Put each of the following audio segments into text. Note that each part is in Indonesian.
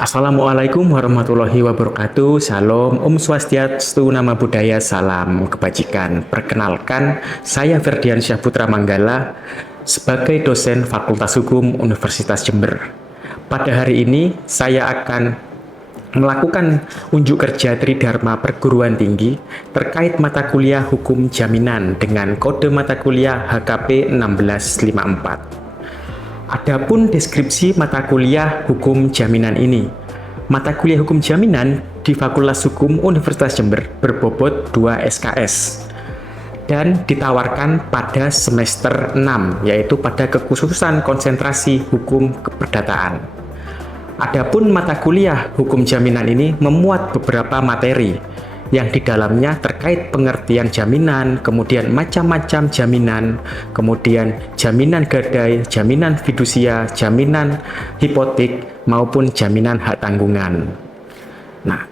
Assalamualaikum warahmatullahi wabarakatuh. Salam, Om Swastiastu, Nama Budaya, Salam Kebajikan. Perkenalkan, saya Ferdian Syahputra Manggala sebagai dosen Fakultas Hukum Universitas Jember. Pada hari ini, saya akan melakukan unjuk kerja Tridharma Perguruan Tinggi terkait mata kuliah Hukum Jaminan dengan kode mata kuliah HKP 1654. Adapun deskripsi mata kuliah hukum jaminan ini. Mata kuliah hukum jaminan di Fakultas Hukum Universitas Jember berbobot 2 SKS dan ditawarkan pada semester 6, yaitu pada kekhususan konsentrasi hukum keperdataan. Adapun mata kuliah hukum jaminan ini memuat beberapa materi yang di dalamnya terkait pengertian jaminan, kemudian macam-macam jaminan, kemudian jaminan gadai, jaminan fidusia, jaminan hipotek, maupun jaminan hak tanggungan. Nah,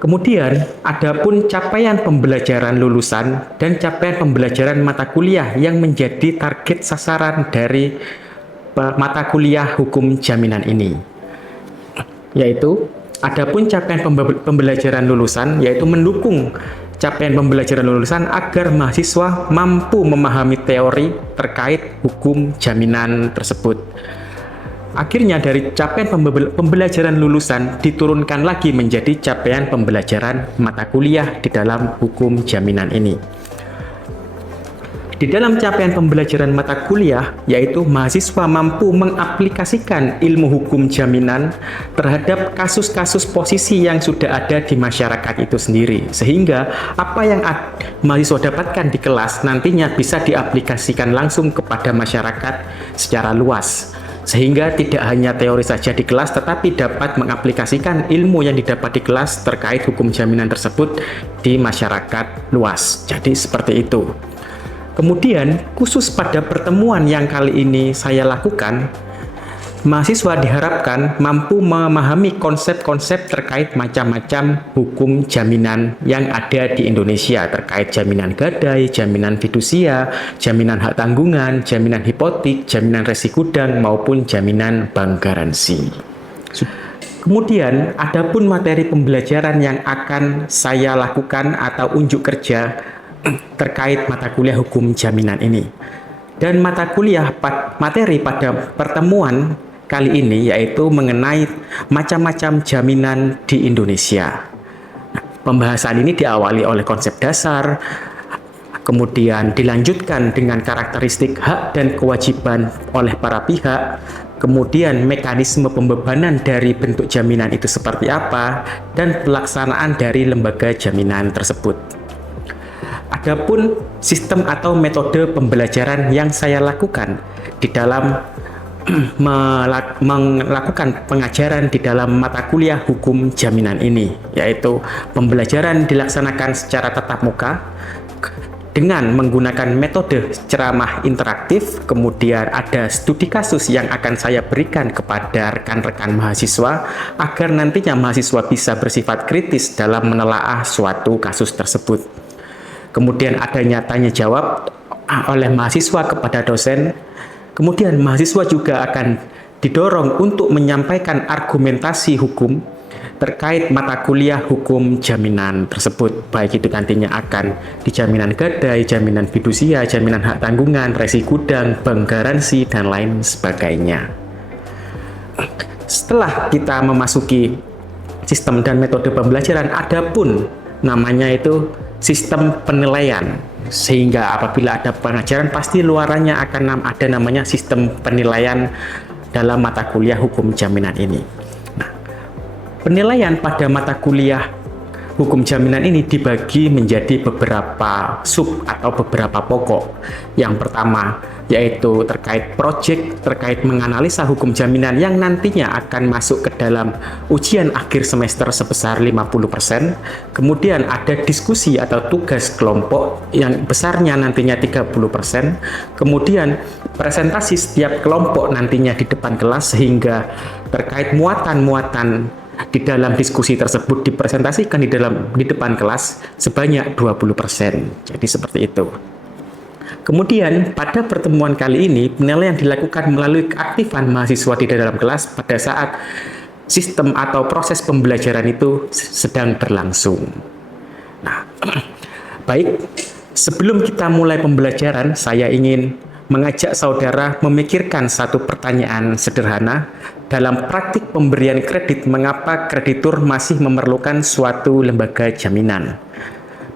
kemudian adapun capaian pembelajaran lulusan dan capaian pembelajaran mata kuliah yang menjadi target sasaran dari mata kuliah hukum jaminan ini, yaitu adapun capaian pembelajaran lulusan, yaitu mendukung capaian pembelajaran lulusan agar mahasiswa mampu memahami teori terkait hukum jaminan tersebut. Akhirnya dari capaian pembelajaran lulusan diturunkan lagi menjadi capaian pembelajaran mata kuliah di dalam hukum jaminan ini. Di dalam capaian pembelajaran mata kuliah, yaitu mahasiswa mampu mengaplikasikan ilmu hukum jaminan terhadap kasus-kasus posisi yang sudah ada di masyarakat itu sendiri. Sehingga apa yang mahasiswa dapatkan di kelas nantinya bisa diaplikasikan langsung kepada masyarakat secara luas. Sehingga tidak hanya teori saja di kelas, tetapi dapat mengaplikasikan ilmu yang didapat di kelas terkait hukum jaminan tersebut di masyarakat luas. Jadi seperti itu. Kemudian, khusus pada pertemuan yang kali ini saya lakukan, mahasiswa diharapkan mampu memahami konsep-konsep terkait macam-macam hukum jaminan yang ada di Indonesia, terkait jaminan gadai, jaminan fidusia, jaminan hak tanggungan, jaminan hipotek, jaminan resi gudang, maupun jaminan bank garansi. Kemudian, adapun materi pembelajaran yang akan saya lakukan atau unjuk kerja terkait mata kuliah hukum jaminan ini. Dan mata kuliah materi pada pertemuan kali ini yaitu mengenai macam-macam jaminan di Indonesia. Pembahasan ini diawali oleh konsep dasar, kemudian dilanjutkan dengan karakteristik hak dan kewajiban oleh para pihak, kemudian mekanisme pembebanan dari bentuk jaminan itu seperti apa, dan pelaksanaan dari lembaga jaminan tersebut. Adapun sistem atau metode pembelajaran yang saya lakukan di dalam melakukan pengajaran di dalam mata kuliah hukum jaminan ini, yaitu pembelajaran dilaksanakan secara tatap muka dengan menggunakan metode ceramah interaktif, kemudian ada studi kasus yang akan saya berikan kepada rekan-rekan mahasiswa agar nantinya mahasiswa bisa bersifat kritis dalam menelaah suatu kasus tersebut. Kemudian adanya tanya jawab oleh mahasiswa kepada dosen. Kemudian mahasiswa juga akan didorong untuk menyampaikan argumentasi hukum terkait mata kuliah hukum jaminan tersebut. Baik itu nantinya akan di jaminan gadai, jaminan fidusia, jaminan hak tanggungan, resi gudang, bank garansi, dan lain sebagainya. Setelah kita memasuki sistem dan metode pembelajaran, adapun namanya itu sistem penilaian, sehingga apabila ada pengajaran pasti luarannya akan ada namanya sistem penilaian dalam mata kuliah hukum jaminan ini. Nah, penilaian pada mata kuliah hukum jaminan ini dibagi menjadi beberapa sub atau beberapa pokok. Yang pertama yaitu terkait proyek, terkait menganalisa hukum jaminan yang nantinya akan masuk ke dalam ujian akhir semester sebesar 50%. Kemudian ada diskusi atau tugas kelompok yang besarnya nantinya 30%. Kemudian presentasi setiap kelompok nantinya di depan kelas, sehingga terkait muatan-muatan di dalam diskusi tersebut dipresentasikan di depan kelas sebanyak 20%. Jadi seperti itu. Kemudian pada pertemuan kali ini penilaian dilakukan melalui keaktifan mahasiswa di dalam kelas pada saat sistem atau proses pembelajaran itu sedang berlangsung. Nah, baik, sebelum kita mulai pembelajaran, saya ingin mengajak saudara memikirkan satu pertanyaan sederhana. Dalam praktik pemberian kredit, mengapa kreditur masih memerlukan suatu lembaga jaminan?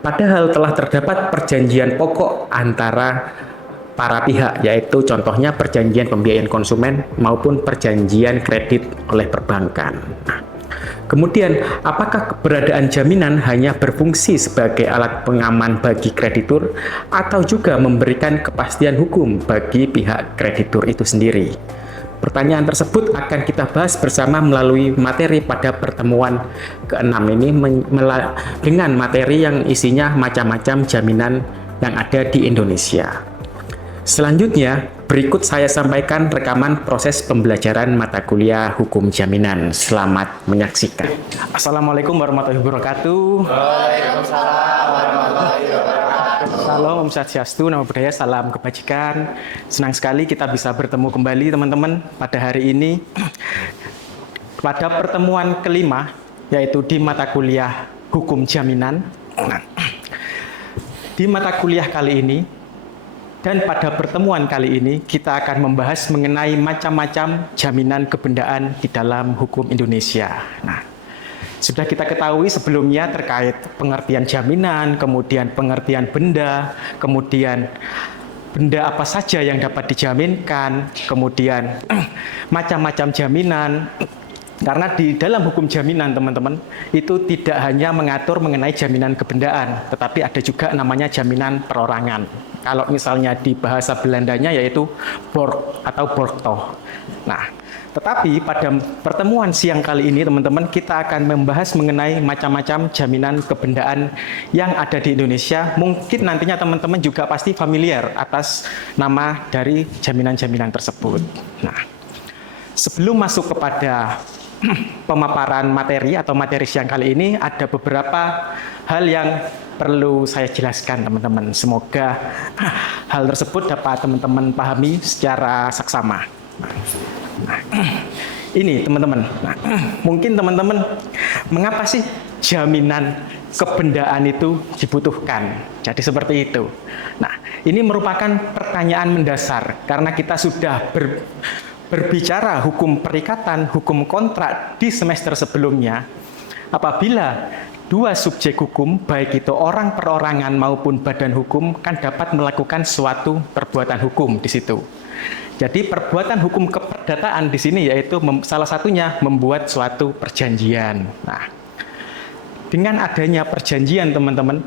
Padahal telah terdapat perjanjian pokok antara para pihak, yaitu contohnya perjanjian pembiayaan konsumen maupun perjanjian kredit oleh perbankan. Nah, kemudian, apakah keberadaan jaminan hanya berfungsi sebagai alat pengaman bagi kreditur atau juga memberikan kepastian hukum bagi pihak kreditur itu sendiri? Pertanyaan tersebut akan kita bahas bersama melalui materi pada pertemuan ke-6 ini dengan materi yang isinya macam-macam jaminan yang ada di Indonesia. Selanjutnya, berikut saya sampaikan rekaman proses pembelajaran mata kuliah Hukum Jaminan. Selamat menyaksikan. Assalamualaikum warahmatullahi wabarakatuh. Waalaikumsalam warahmatullahi wabarakatuh. Salam, Om Swastiastu, Namo Buddhaya, salam kebajikan. Senang sekali kita bisa bertemu kembali teman-teman pada hari ini. Pada pertemuan kelima, yaitu di mata kuliah Hukum Jaminan. Di mata kuliah kali ini, dan pada pertemuan kali ini, kita akan membahas mengenai macam-macam jaminan kebendaan di dalam hukum Indonesia. Nah, sudah kita ketahui sebelumnya terkait pengertian jaminan, kemudian pengertian benda, kemudian benda apa saja yang dapat dijaminkan, kemudian macam-macam jaminan. Karena di dalam hukum jaminan, teman-teman, itu tidak hanya mengatur mengenai jaminan kebendaan, tetapi ada juga namanya jaminan perorangan. Kalau misalnya di bahasa Belandanya yaitu borg atau borgtocht. Nah, tetapi pada pertemuan siang kali ini, teman-teman, kita akan membahas mengenai macam-macam jaminan kebendaan yang ada di Indonesia. Mungkin nantinya teman-teman juga pasti familiar atas nama dari jaminan-jaminan tersebut. Nah, sebelum masuk kepada pemaparan materi atau materi siang kali ini, ada beberapa hal yang perlu saya jelaskan, teman-teman. Semoga hal tersebut dapat teman-teman pahami secara saksama. Nah, ini teman-teman. Nah, mungkin teman-teman, mengapa sih jaminan kebendaan itu dibutuhkan? Jadi seperti itu. Nah, ini merupakan pertanyaan mendasar karena kita sudah berbicara hukum perikatan, hukum kontrak di semester sebelumnya. Apabila dua subjek hukum, baik itu orang perorangan maupun badan hukum, kan dapat melakukan suatu perbuatan hukum di situ. Jadi perbuatan hukum keperdataan di sini yaitu salah satunya membuat suatu perjanjian. Nah, dengan adanya perjanjian, teman-teman,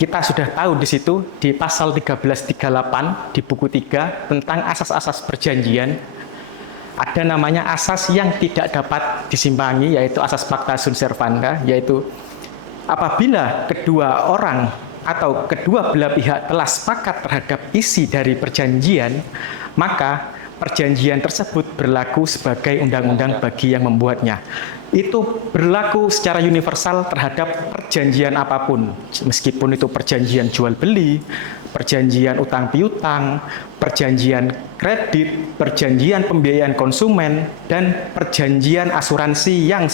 kita sudah tahu di situ di pasal 1338 di buku 3 tentang asas-asas perjanjian. Ada namanya asas yang tidak dapat disimpangi, yaitu asas pacta sunt servanda, yaitu apabila kedua orang atau kedua belah pihak telah sepakat terhadap isi dari perjanjian, maka perjanjian tersebut berlaku sebagai undang-undang bagi yang membuatnya. Itu berlaku secara universal terhadap perjanjian apapun, meskipun itu perjanjian jual beli, perjanjian utang piutang, perjanjian kredit, perjanjian pembiayaan konsumen, dan perjanjian asuransi yang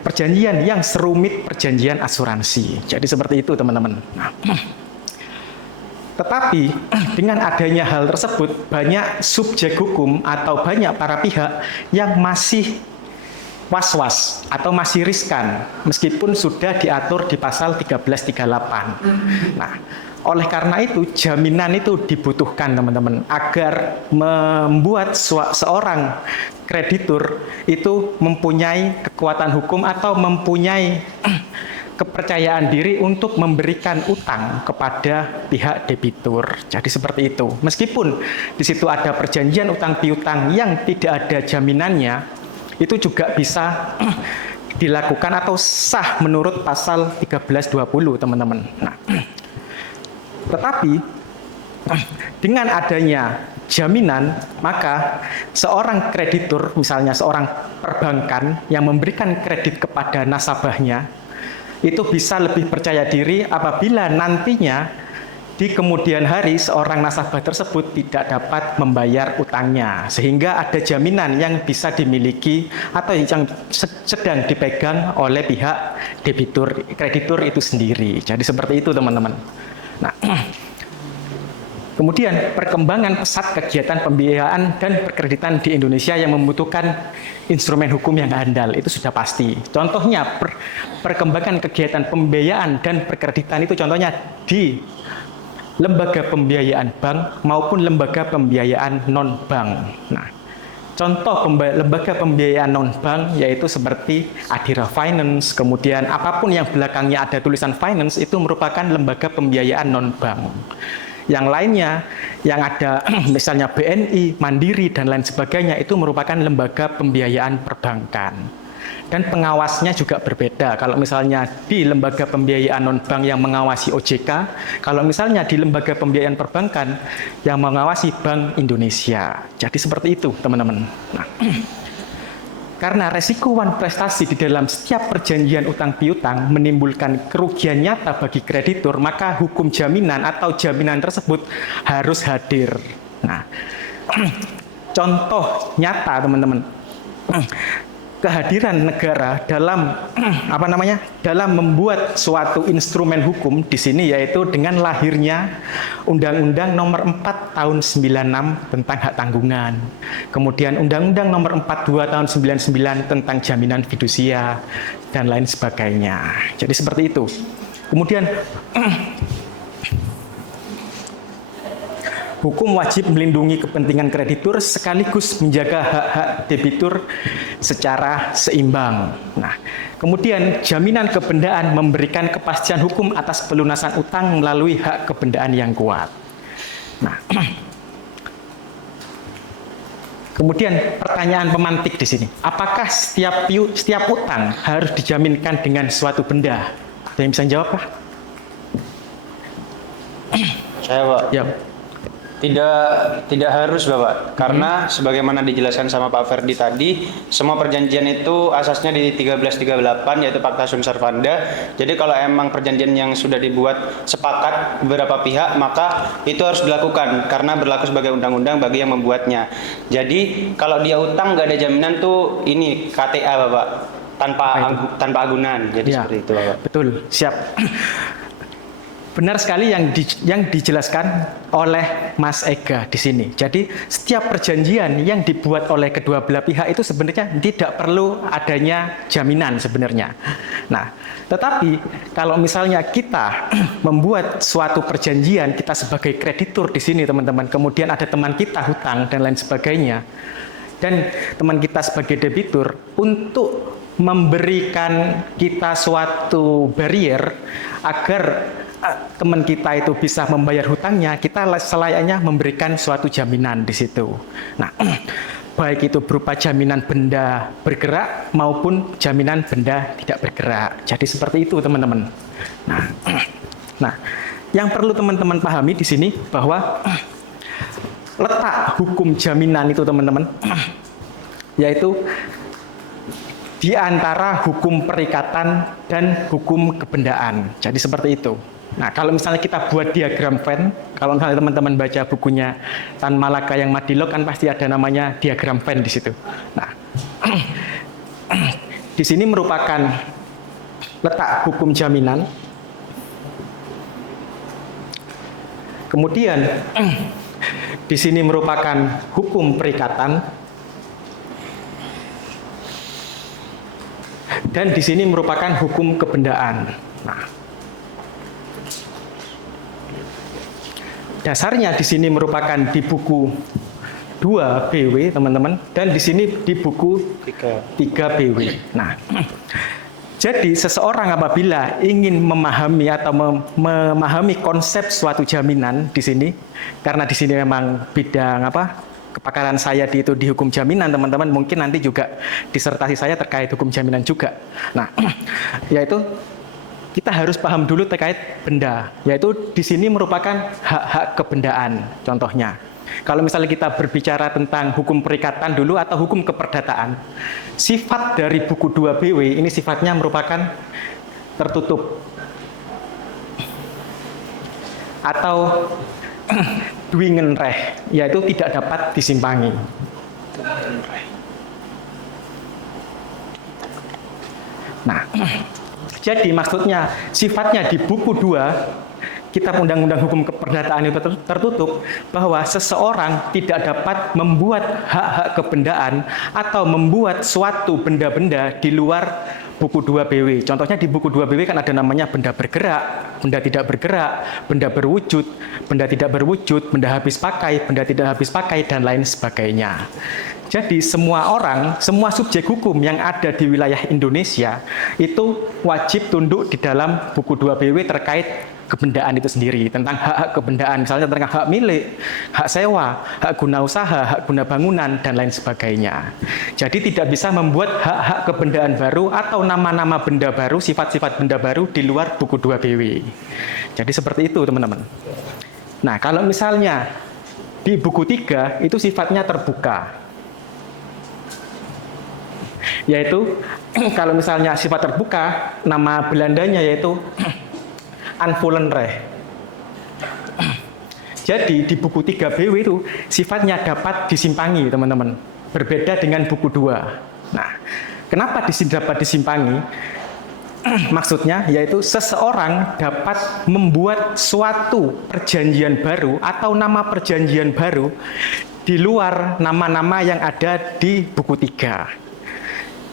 perjanjian yang serumit perjanjian asuransi. Jadi seperti itu, teman-teman. Tetapi dengan adanya hal tersebut, banyak subjek hukum atau banyak para pihak yang masih was-was atau masih riskan meskipun sudah diatur di pasal 1338. Nah, oleh karena itu jaminan itu dibutuhkan, teman-teman, agar membuat seorang kreditur itu mempunyai kekuatan hukum atau mempunyai kepercayaan diri untuk memberikan utang kepada pihak debitur. Jadi seperti itu. Meskipun di situ ada perjanjian utang piutang yang tidak ada jaminannya, itu juga bisa dilakukan atau sah menurut pasal 1320, teman-teman. Nah, tetapi dengan adanya jaminan, maka seorang kreditur, misalnya seorang perbankan yang memberikan kredit kepada nasabahnya, itu bisa lebih percaya diri apabila nantinya di kemudian hari seorang nasabah tersebut tidak dapat membayar utangnya, sehingga ada jaminan yang bisa dimiliki atau yang sedang dipegang oleh pihak debitur, kreditur itu sendiri. Jadi seperti itu teman-teman. Nah, kemudian perkembangan pesat kegiatan pembiayaan dan perkreditan di Indonesia yang membutuhkan instrumen hukum yang handal itu sudah pasti. Contohnya perkembangan kegiatan pembiayaan dan perkreditan itu contohnya di lembaga pembiayaan bank maupun lembaga pembiayaan non-bank. Nah, contoh lembaga pembiayaan non-bank yaitu seperti Adira Finance, kemudian apapun yang belakangnya ada tulisan finance itu merupakan lembaga pembiayaan non-bank. Yang lainnya, yang ada misalnya BNI, Mandiri, dan lain sebagainya itu merupakan lembaga pembiayaan perbankan. Dan pengawasnya juga berbeda. Kalau misalnya di lembaga pembiayaan non-bank yang mengawasi OJK, kalau misalnya di lembaga pembiayaan perbankan yang mengawasi Bank Indonesia. Jadi seperti itu, teman-teman. Nah, karena resiko wan prestasi di dalam setiap perjanjian utang piutang menimbulkan kerugian nyata bagi kreditur, maka hukum jaminan atau jaminan tersebut harus hadir. Nah, contoh nyata, teman-teman. Kehadiran negara dalam dalam membuat suatu instrumen hukum di sini yaitu dengan lahirnya Undang-Undang Nomor 4 Tahun 96 tentang hak tanggungan. Kemudian Undang-Undang Nomor 42 Tahun 99 tentang jaminan fidusia dan lain sebagainya. Jadi seperti itu. Kemudian hukum wajib melindungi kepentingan kreditur sekaligus menjaga hak-hak debitur secara seimbang. Nah, kemudian jaminan kebendaan memberikan kepastian hukum atas pelunasan utang melalui hak kebendaan yang kuat. Nah, kemudian pertanyaan pemantik di sini, apakah setiap utang harus dijaminkan dengan suatu benda? Ada yang bisa jawab, Pak? Saya, Pak. Ya. Tidak harus, Bapak. Karena sebagaimana dijelaskan sama Pak Ferdi tadi, semua perjanjian itu asasnya di 1338 yaitu Pacta Sunt Servanda. Jadi kalau emang perjanjian yang sudah dibuat sepakat beberapa pihak, maka itu harus dilakukan karena berlaku sebagai undang-undang bagi yang membuatnya. Jadi kalau dia utang nggak ada jaminan tuh ini KTA, Bapak. Tanpa agunan. Jadi Ya, seperti itu, Bapak. betul. Siap. Benar sekali yang dijelaskan oleh Mas Ega di sini. Jadi setiap perjanjian yang dibuat oleh kedua belah pihak itu sebenarnya tidak perlu adanya jaminan sebenarnya. Nah, tetapi kalau misalnya kita membuat suatu perjanjian, kita sebagai kreditur di sini teman-teman, kemudian ada teman kita hutang dan lain sebagainya, dan teman kita sebagai debitur untuk memberikan kita suatu barrier agar teman kita itu bisa membayar hutangnya, kita selayaknya memberikan suatu jaminan di situ. Nah, baik itu berupa jaminan benda bergerak maupun jaminan benda tidak bergerak. Jadi seperti itu, teman-teman. Nah, yang perlu teman-teman pahami di sini bahwa letak hukum jaminan itu, teman-teman, yaitu di antara hukum perikatan dan hukum kebendaan. Jadi seperti itu. Nah, kalau misalnya kita buat diagram Venn, kalau misalnya teman-teman baca bukunya Tan Malaka yang Madilog kan pasti ada namanya diagram Venn di situ. Nah, di sini merupakan letak hukum jaminan. Kemudian di sini merupakan hukum perikatan. Dan di sini merupakan hukum kebendaan. Nah, dasarnya di sini merupakan di buku 2 BW, teman-teman, dan di sini di buku 3 BW. Nah, jadi seseorang apabila ingin memahami atau memahami konsep suatu jaminan di sini, karena di sini memang bidang kepakaran saya di hukum jaminan, teman-teman, mungkin nanti juga disertasi saya terkait hukum jaminan juga. Nah, yaitu kita harus paham dulu terkait benda, yaitu di sini merupakan hak-hak kebendaan. Contohnya, kalau misalnya kita berbicara tentang hukum perikatan dulu atau hukum keperdataan, sifat dari buku 2 BW ini sifatnya merupakan tertutup. atau dwingenrecht, yaitu tidak dapat disimpangi. Nah, jadi maksudnya sifatnya di buku 2 Kitab Undang-Undang Hukum Keperdataan itu tertutup bahwa seseorang tidak dapat membuat hak-hak kebendaan atau membuat suatu benda-benda di luar buku 2 BW. Contohnya di buku 2 BW kan ada namanya benda bergerak, benda tidak bergerak, benda berwujud, benda tidak berwujud, benda habis pakai, benda tidak habis pakai, dan lain sebagainya. Jadi semua orang, semua subjek hukum yang ada di wilayah Indonesia itu wajib tunduk di dalam buku 2 BW terkait kebendaan itu sendiri, tentang hak-hak kebendaan, misalnya tentang hak milik, hak sewa, hak guna usaha, hak guna bangunan, dan lain sebagainya. Jadi tidak bisa membuat hak-hak kebendaan baru atau nama-nama benda baru, sifat-sifat benda baru di luar buku 2 BW. Jadi seperti itu, teman-teman. Nah, kalau misalnya di buku 3 itu sifatnya terbuka. Yaitu kalau misalnya sifat terbuka, nama Belandanya yaitu Anvolenrecht. Jadi di buku 3 BW itu sifatnya dapat disimpangi, teman-teman. Berbeda dengan buku 2. Nah, kenapa dapat disimpangi? Maksudnya yaitu seseorang dapat membuat suatu perjanjian baru atau nama perjanjian baru di luar nama-nama yang ada di buku 3.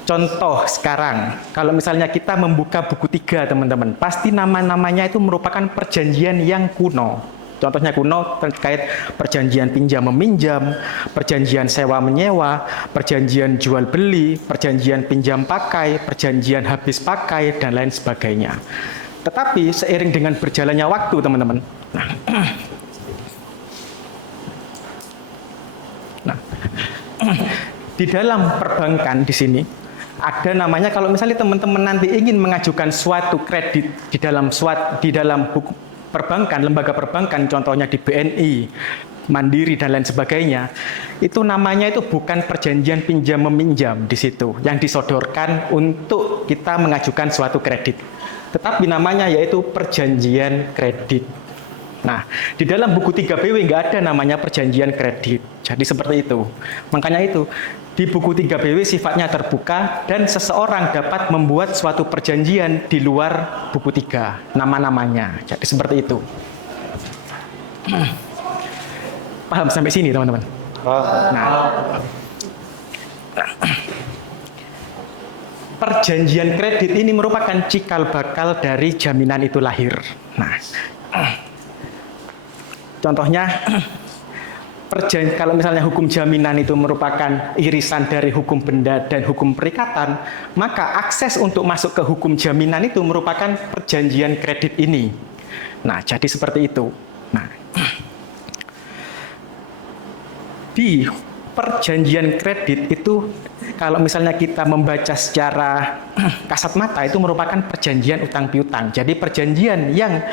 Contoh sekarang, kalau misalnya kita membuka buku 3, teman-teman, pasti nama-namanya itu merupakan perjanjian yang kuno. Contohnya kuno terkait perjanjian pinjam-meminjam, perjanjian sewa-menyewa, perjanjian jual-beli, perjanjian pinjam pakai, perjanjian habis pakai, dan lain sebagainya. Tetapi seiring dengan berjalannya waktu, teman-teman, di dalam perbankan di sini, ada namanya, kalau misalnya teman-teman nanti ingin mengajukan suatu kredit di dalam buku perbankan, lembaga perbankan, contohnya di BNI, Mandiri, dan lain sebagainya, itu namanya itu bukan perjanjian pinjam-meminjam di situ, yang disodorkan untuk kita mengajukan suatu kredit. Tetapi namanya yaitu perjanjian kredit. Nah, di dalam buku 3 BW nggak ada namanya perjanjian kredit. Jadi seperti itu. Makanya itu, di buku 3 BW sifatnya terbuka dan seseorang dapat membuat suatu perjanjian di luar buku 3, nama-namanya. Jadi seperti itu. Paham sampai sini, teman-teman? Nah, perjanjian kredit ini merupakan cikal bakal dari jaminan itu lahir. Nah, contohnya, kalau misalnya hukum jaminan itu merupakan irisan dari hukum benda dan hukum perikatan, maka akses untuk masuk ke hukum jaminan itu merupakan perjanjian kredit ini. Nah, jadi seperti itu. Nah, di perjanjian kredit itu, kalau misalnya kita membaca secara kasat mata, itu merupakan perjanjian utang piutang. Jadi perjanjian yang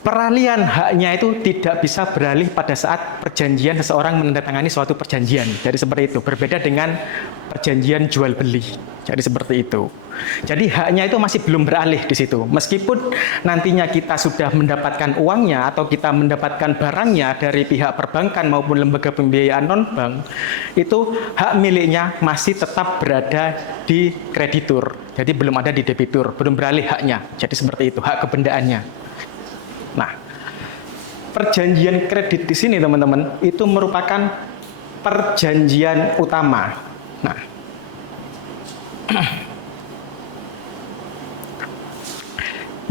peralihan haknya itu tidak bisa beralih pada saat perjanjian seseorang menandatangani suatu perjanjian. Jadi seperti itu, berbeda dengan perjanjian jual beli. Jadi seperti itu. Jadi haknya itu masih belum beralih di situ. Meskipun nantinya kita sudah mendapatkan uangnya atau kita mendapatkan barangnya dari pihak perbankan maupun lembaga pembiayaan non-bank, itu hak miliknya masih tetap berada di kreditur. Jadi belum ada di debitur, belum beralih haknya. Jadi seperti itu, hak kebendaannya. Nah, perjanjian kredit di sini, teman-teman, itu merupakan perjanjian utama. Nah,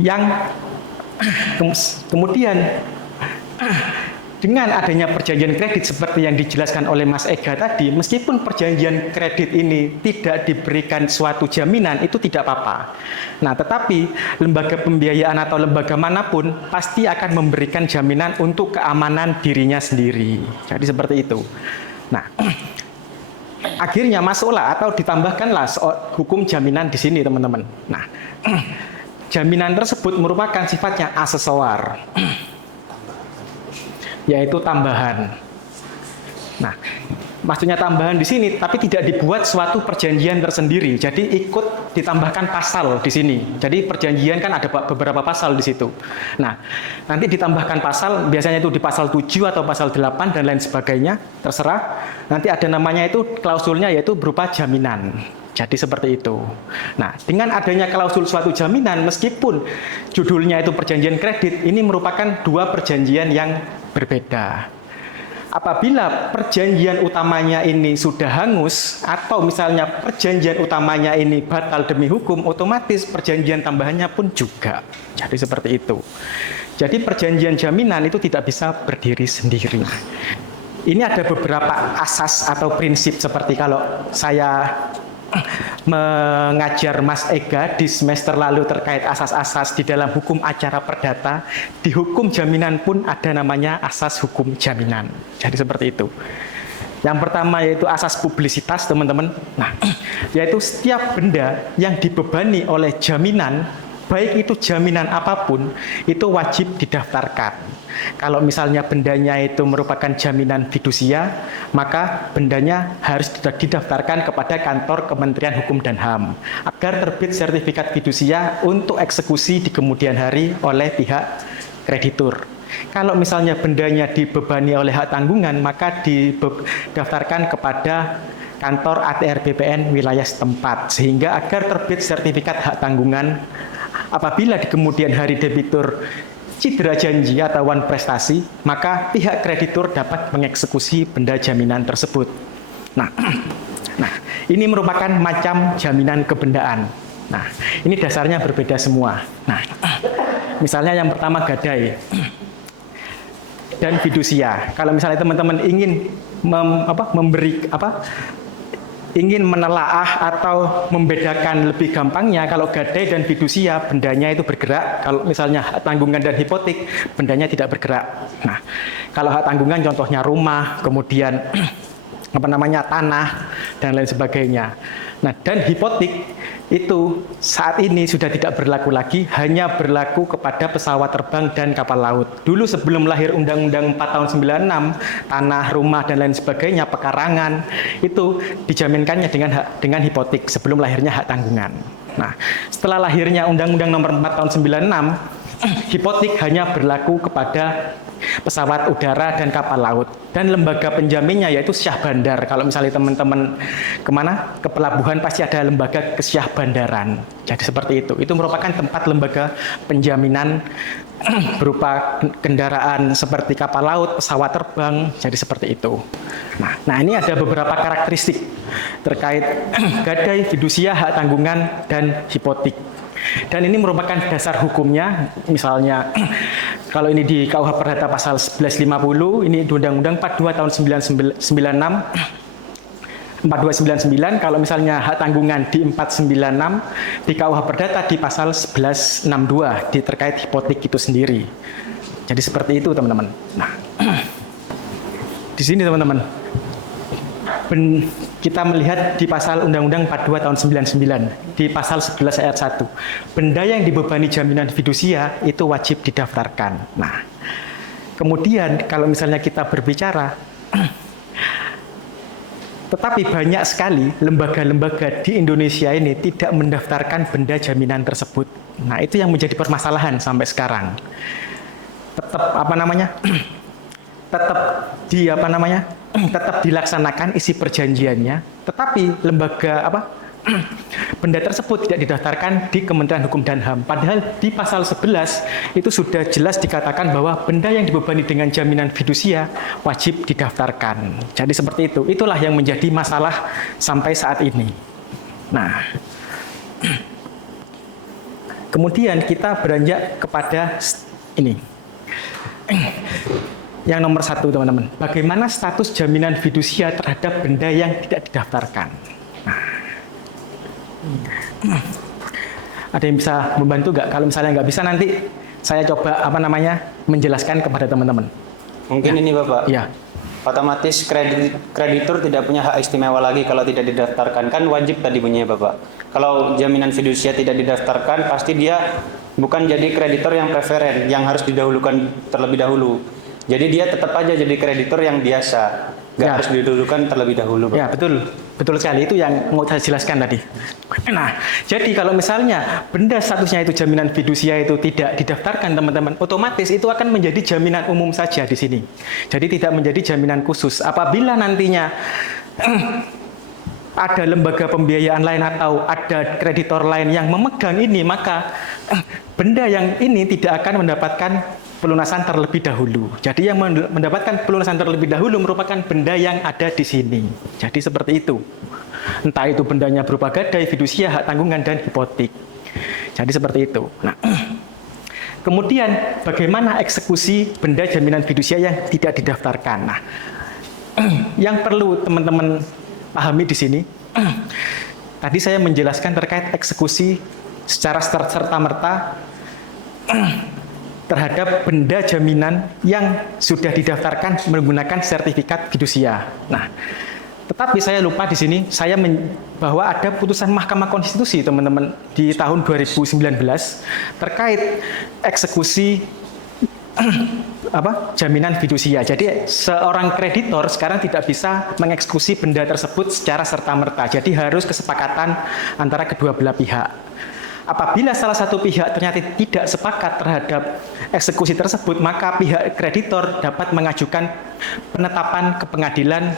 yang kemudian dengan adanya perjanjian kredit seperti yang dijelaskan oleh Mas Ega tadi, meskipun perjanjian kredit ini tidak diberikan suatu jaminan, itu tidak apa-apa. Nah, tetapi lembaga pembiayaan atau lembaga manapun pasti akan memberikan jaminan untuk keamanan dirinya sendiri. Jadi seperti itu. Nah, akhirnya masuklah atau ditambahkanlah hukum jaminan di sini, teman-teman. Nah, jaminan tersebut merupakan sifatnya aksesor, yaitu tambahan. Nah, maksudnya tambahan di sini, tapi tidak dibuat suatu perjanjian tersendiri. Jadi ikut ditambahkan pasal di sini. Jadi perjanjian kan ada beberapa pasal di situ. Nah, nanti ditambahkan pasal, biasanya itu di pasal 7 atau pasal 8 dan lain sebagainya, terserah. Nanti ada namanya itu klausulnya yaitu berupa jaminan. Jadi seperti itu. Nah, dengan adanya klausul suatu jaminan, meskipun judulnya itu perjanjian kredit, ini merupakan dua perjanjian yang berbeda. Apabila perjanjian utamanya ini sudah hangus, atau misalnya perjanjian utamanya ini batal demi hukum, otomatis perjanjian tambahannya pun juga. Jadi seperti itu. Jadi perjanjian jaminan itu tidak bisa berdiri sendiri. Ini ada beberapa asas atau prinsip seperti kalau saya mengajar Mas Ega di semester lalu terkait asas-asas di dalam hukum acara perdata, di hukum jaminan pun ada namanya asas hukum jaminan. Jadi seperti itu. Yang pertama yaitu asas publisitas, teman-teman. Nah, yaitu setiap benda yang dibebani oleh jaminan, baik itu jaminan apapun, itu wajib didaftarkan. Kalau misalnya bendanya itu merupakan jaminan fidusia, maka bendanya harus didaftarkan kepada kantor Kementerian Hukum dan HAM agar terbit sertifikat fidusia untuk eksekusi di kemudian hari oleh pihak kreditur. Kalau misalnya bendanya dibebani oleh hak tanggungan, maka didaftarkan kepada kantor ATR BPN wilayah setempat, sehingga agar terbit sertifikat hak tanggungan apabila di kemudian hari debitur cedera janji atau wan prestasi, maka pihak kreditur dapat mengeksekusi benda jaminan tersebut. Nah, ini merupakan macam jaminan kebendaan. Nah, ini dasarnya berbeda semua. Nah, misalnya yang pertama gadai dan fidusia. Kalau misalnya teman-teman ingin ingin menelaah atau membedakan lebih gampangnya, kalau gadai dan fidusia bendanya itu bergerak. Kalau misalnya hak tanggungan dan hipotek bendanya tidak bergerak. Nah, kalau hak tanggungan contohnya rumah, kemudian tanah dan lain sebagainya. Nah, dan hipotek itu saat ini sudah tidak berlaku lagi, hanya berlaku kepada pesawat terbang dan kapal laut. Dulu sebelum lahir Undang-Undang 4 tahun 96, tanah, rumah dan lain sebagainya, pekarangan itu dijaminkannya dengan hipotek sebelum lahirnya hak tanggungan. Nah, setelah lahirnya Undang-Undang Nomor 4 tahun 96, hipotek hanya berlaku kepada pesawat udara dan kapal laut, dan lembaga penjaminnya yaitu Syah Bandar. Kalau misalnya teman-teman kemana ke pelabuhan pasti ada lembaga kesyah bandaran. Jadi seperti itu merupakan tempat lembaga penjaminan berupa kendaraan seperti kapal laut, pesawat terbang. Jadi seperti itu. Nah, ini ada beberapa karakteristik terkait gadai, fidusia, hak tanggungan dan hipotek. Dan ini merupakan dasar hukumnya. Misalnya kalau ini di KUH Perdata pasal 1150, ini di Undang-Undang 42 tahun 4299, kalau misalnya hak tanggungan di 496, di KUH Perdata di pasal 1162 di terkait hipotek itu sendiri. Jadi seperti itu, teman-teman. Nah, di sini teman-teman, kita melihat di pasal Undang-Undang 42 tahun 99, di pasal 11 ayat 1, benda yang dibebani jaminan fidusia itu wajib didaftarkan. Nah, kemudian kalau misalnya kita berbicara, tetapi banyak sekali lembaga-lembaga di Indonesia ini tidak mendaftarkan benda jaminan tersebut. Nah, itu yang menjadi permasalahan sampai sekarang. Tetap dilaksanakan isi perjanjiannya, tetapi lembaga benda tersebut tidak didaftarkan di Kementerian Hukum dan HAM. Padahal di pasal 11 itu sudah jelas dikatakan bahwa benda yang dibebani dengan jaminan fidusia wajib didaftarkan. Jadi seperti itu. Itulah yang menjadi masalah sampai saat ini. Nah, kemudian kita beranjak kepada ini. Yang nomor 1, teman-teman, bagaimana status jaminan fidusia terhadap benda yang tidak didaftarkan? Ada yang bisa membantu nggak? Kalau misalnya nggak bisa, nanti saya coba menjelaskan kepada teman-teman. Mungkin ini Bapak. Ya. Otomatis kreditur tidak punya hak istimewa lagi kalau tidak didaftarkan. Kan wajib tadi bunyinya Bapak. Kalau jaminan fidusia tidak didaftarkan, pasti dia bukan jadi kreditor yang preferen, yang harus didahulukan terlebih dahulu. Jadi dia tetap aja jadi kreditor yang biasa. nggak Ya. harus didulukan terlebih dahulu, Pak. Ya, betul. Betul sekali, itu yang mau saya jelaskan tadi. Nah, jadi kalau misalnya benda statusnya itu jaminan fidusia itu tidak didaftarkan, teman-teman, otomatis itu akan menjadi jaminan umum saja di sini. Jadi tidak menjadi jaminan khusus. Apabila nantinya ada lembaga pembiayaan lain atau ada kreditor lain yang memegang ini, maka benda yang ini tidak akan mendapatkan pelunasan terlebih dahulu. Jadi yang mendapatkan pelunasan terlebih dahulu merupakan benda yang ada di sini. Jadi seperti itu. Entah itu bendanya berupa gadai, fidusia, hak tanggungan, dan hipotek. Jadi seperti itu. Nah, kemudian bagaimana eksekusi benda jaminan fidusia yang tidak didaftarkan? Nah, yang perlu teman-teman pahami di sini, tadi saya menjelaskan terkait eksekusi secara serta-merta terhadap benda jaminan yang sudah didaftarkan menggunakan sertifikat fidusia. Nah, tetapi saya lupa di sini bahwa ada putusan Mahkamah Konstitusi, teman-teman, di tahun 2019 terkait eksekusi jaminan fidusia. Jadi seorang kreditor sekarang tidak bisa mengeksekusi benda tersebut secara serta-merta. Jadi harus kesepakatan antara kedua belah pihak. Apabila salah satu pihak ternyata tidak sepakat terhadap eksekusi tersebut, maka pihak kreditor dapat mengajukan penetapan ke pengadilan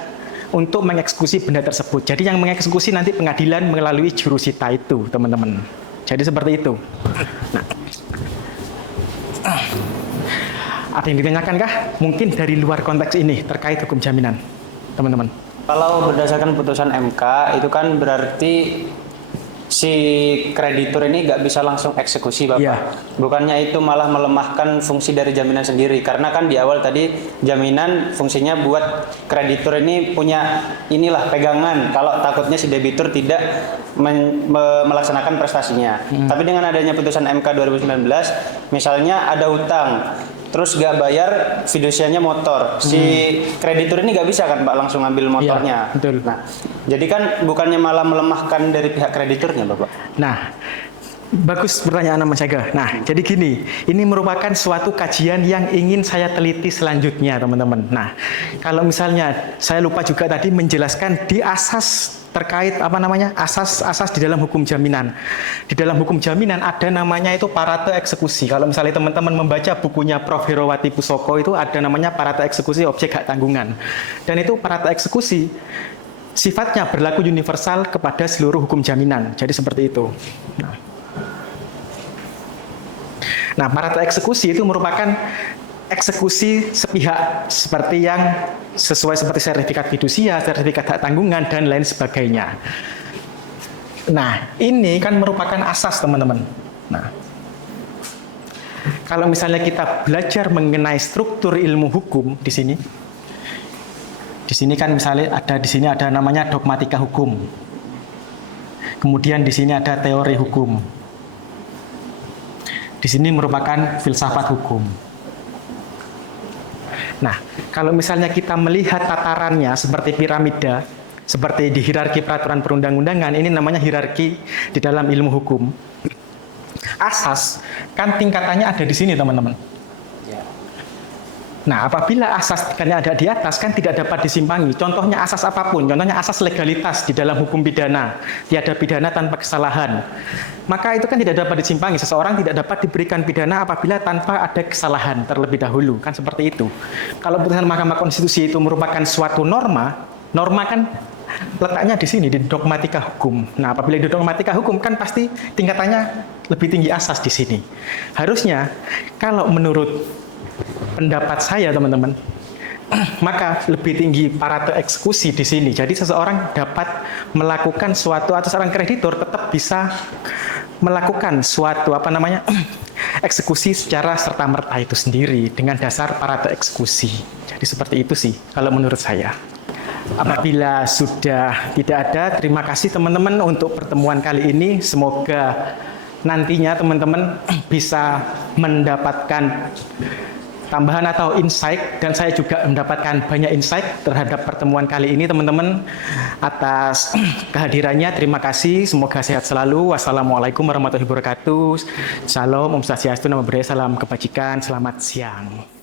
untuk mengeksekusi benda tersebut. Jadi yang mengeksekusi nanti pengadilan melalui jurusita itu, teman-teman. Jadi seperti itu. Nah, ada yang ditanyakan kah? Mungkin dari luar konteks ini terkait hukum jaminan, teman-teman. Kalau berdasarkan putusan MK itu kan berarti si kreditur ini nggak bisa langsung eksekusi, Bapak. Iya. Bukannya itu malah melemahkan fungsi dari jaminan sendiri, karena kan di awal tadi jaminan fungsinya buat kreditur ini punya inilah pegangan kalau takutnya si debitur tidak melaksanakan prestasinya. Tapi dengan adanya putusan MK 2019, misalnya ada hutang, terus gak bayar fidusianya motor, si kreditur ini gak bisa kan Pak langsung ambil motornya. Iya, betul. Nah, jadi kan bukannya malah melemahkan dari pihak krediturnya, Bapak? Nah, bagus pertanyaan Mas Aga. Nah, jadi gini, ini merupakan suatu kajian yang ingin saya teliti selanjutnya, teman-teman. Nah, kalau misalnya saya lupa juga tadi menjelaskan di asas terkait asas di dalam hukum jaminan. Di dalam hukum jaminan ada namanya itu parate eksekusi. Kalau misalnya teman-teman membaca bukunya Prof. Herawati Pusoko itu ada namanya parate eksekusi objek hak tanggungan. Dan itu parate eksekusi sifatnya berlaku universal kepada seluruh hukum jaminan. Jadi seperti itu. Nah, parate eksekusi itu merupakan eksekusi sepihak seperti yang sesuai seperti sertifikat fidusia, sertifikat hak tanggungan, dan lain sebagainya. Nah, ini kan merupakan asas, teman-teman. Nah, kalau misalnya kita belajar mengenai struktur ilmu hukum di sini kan misalnya ada namanya dogmatika hukum. Kemudian di sini ada teori hukum. Di sini merupakan filsafat hukum. Nah, kalau misalnya kita melihat tatarannya seperti piramida, seperti di hierarki peraturan perundang-undangan, ini namanya hierarki di dalam ilmu hukum. Asas kan tingkatannya ada di sini, teman-teman. Nah, apabila asas tingkatnya ada di atas kan tidak dapat disimpangi. Contohnya asas apapun, contohnya asas legalitas di dalam hukum pidana, tiada pidana tanpa kesalahan. Maka itu kan tidak dapat disimpangi. Seseorang tidak dapat diberikan pidana apabila tanpa ada kesalahan terlebih dahulu, kan seperti itu. Kalau putusan Mahkamah Konstitusi itu merupakan suatu norma kan letaknya di sini di dogmatika hukum. Nah, apabila di dogmatika hukum kan pasti tingkatannya lebih tinggi asas di sini. Harusnya kalau menurut pendapat saya, teman-teman, maka lebih tinggi parate eksekusi di sini. Jadi seseorang dapat melakukan suatu atau seorang kreditur tetap bisa melakukan suatu eksekusi secara serta-merta itu sendiri dengan dasar parate eksekusi. Jadi seperti itu sih kalau menurut saya. Apabila sudah tidak ada, terima kasih teman-teman untuk pertemuan kali ini. Semoga nantinya teman-teman bisa mendapatkan tambahan atau insight, dan saya juga mendapatkan banyak insight terhadap pertemuan kali ini, teman-teman. Atas kehadirannya terima kasih, semoga sehat selalu. Wassalamualaikum warahmatullahi wabarakatuh. Shalom, Om Swastiastu, Namo Buddhaya, salam kebajikan, selamat siang.